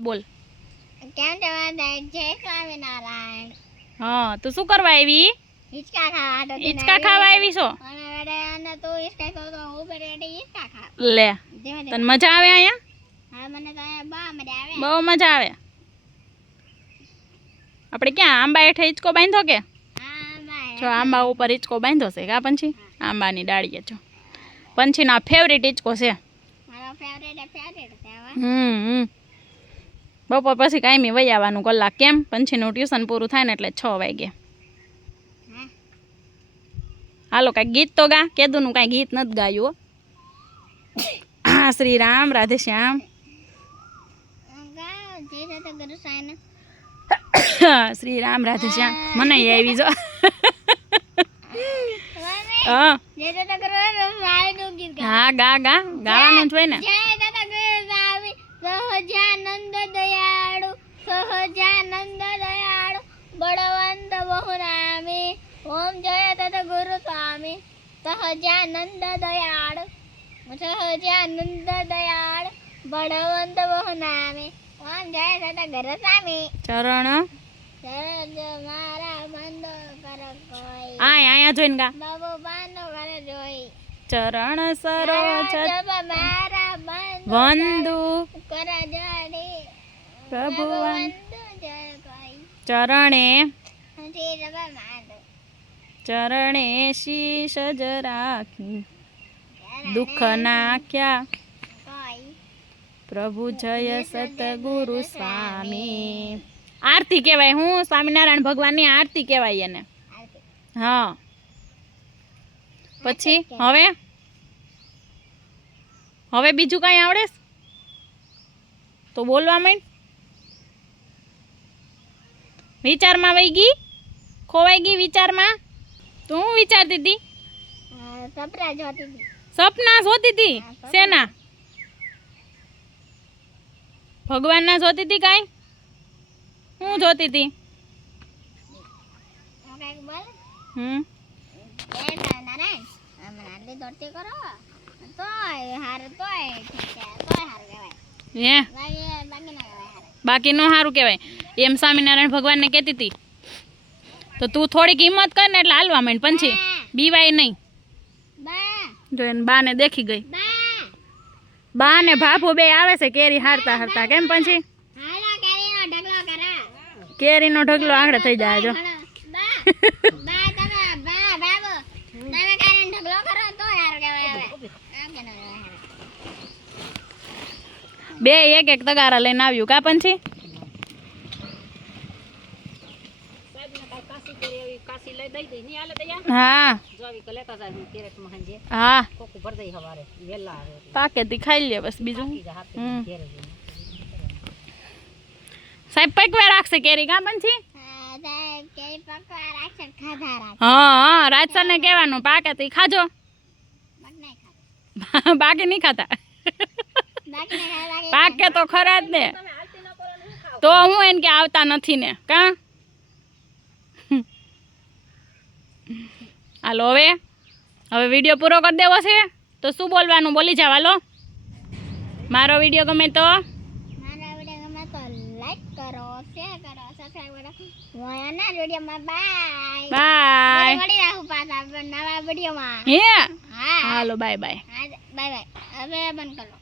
બોલ કેમ જવા જય સ્વામિનારાયણ. હા તું શું કરવા આવી? હિચકા ખાવા તો હિચકા ખાવા આવી છો? અને વડે અને તું હિચકા ખાવ તો હું પર એડી હિચકા ખા. લે તને મજા આવે અહીંયા? હા મને તો અહીંયા બહુ મજા આવે. બહુ મજા આવે. આપણે ક્યાં આંબા હેઠે હિચકો બાંધ્યો કે? હા બાય. જો આંબા ઉપર હિચકો બાંધ્યો છે કા પંછી? આંબાની ડાળીએ જો પંછીનો ફેવરેટ હિચકો છે. મારો ફેવરેટ છે બપોર પછી કાયમી વહી આવવાનું કલાક. કેમ? પંછીનું ટ્યુશન પૂરું થાય ને એટલે 6 વાગે. હાલો કાંઈ ગીત તો ગા. કેદુનું કાંઈ ગીત નથી ગાયું. હા શ્રી રામ રાધે શ્યામ. શ્રી રામ રાધે શ્યામ મને આવી જો. હા ગા ગા ગાવાનું જ હોય ને. સહજાનંદ દયાળુ સહજાનંદ દયાળુ બળવંત બહુનામે ઓમ જય તત ગુરુ સ્વામી સહજાનંદ દયાળુ સહજાનંદ દયાળુ બળવંત બહુનામે ઓમ જય તત ગુરુ સ્વામી ચરણ મારા બંધો કર કોઈ આયા જોઈને ગા. બાબુ બાંધો કર જોઈ ચરણ સરોજ મારા વંદુ કર જોડી પ્રભુ વંદો જય કોઈ ચરણે માંડો ચરણે શીશ જ રાખી દુઃખ નાખ્યા કોઈ પ્રભુ જય સતગુરુ સ્વામી. આરતી કહેવાય. હું સ્વામિનારાયણ ભગવાનની આરતી કહેવાય એને. હા પછી હવે બીજું કઈ આવડે તો બોલવા માંડ. વિચારમાં વહી ગઈ, ખોવાઈ ગઈ વિચારમાં. તું શું વિચારતી હતી? સપના જોતી હતી. સપના જોતી હતી? શેના? ભગવાનના જોતી હતી? કાંઈ શું જોતી હતી? બાકી નો સારું કહેવાય એમ સ્વામિનારાયણ ભગવાનને કહેતી હતી. તો તું થોડીક હિંમત કર ને એટલે હાલવા માંડ. પંછી બીવાય નહીં. જો એને બા ને દેખી ગઈ. બા ને ભાભુ બે આવે છે કેરી હારતા હારતા. કેમ પંછી? કેરીનો ઢગલો આગળ થઈ જાય. જો બે એક એક તગારા લઈને આવ્યું કા પંછી? હા હા પાકેથી ખાઈ લે બસ. બીજું સાહેબ પકવા રાખશે કેરી કા પંછી? હા રાજસર ને કહેવાનું પાકે તો ખાજો. બાકી નહીં ખાતા. પાકે તો ખરા જ ને. તો હું એને કે આવતા નથી ને કા. હાલો હવે વિડીયો પૂરો કરી દેવો છે તો શું બોલવાનું બોલી જાવ. હાલો મારો વિડીયો ગમે તો લાઈક કરો, શેર કરો, સબસ્ક્રાઇબ કરો. વાયના વિડીયોમાં બાય બાય. મળી રાખું પાછા નવા વિડીયોમાં. હે હા હાલો બાય બાય. Bye bye. હવે બંધ કરો.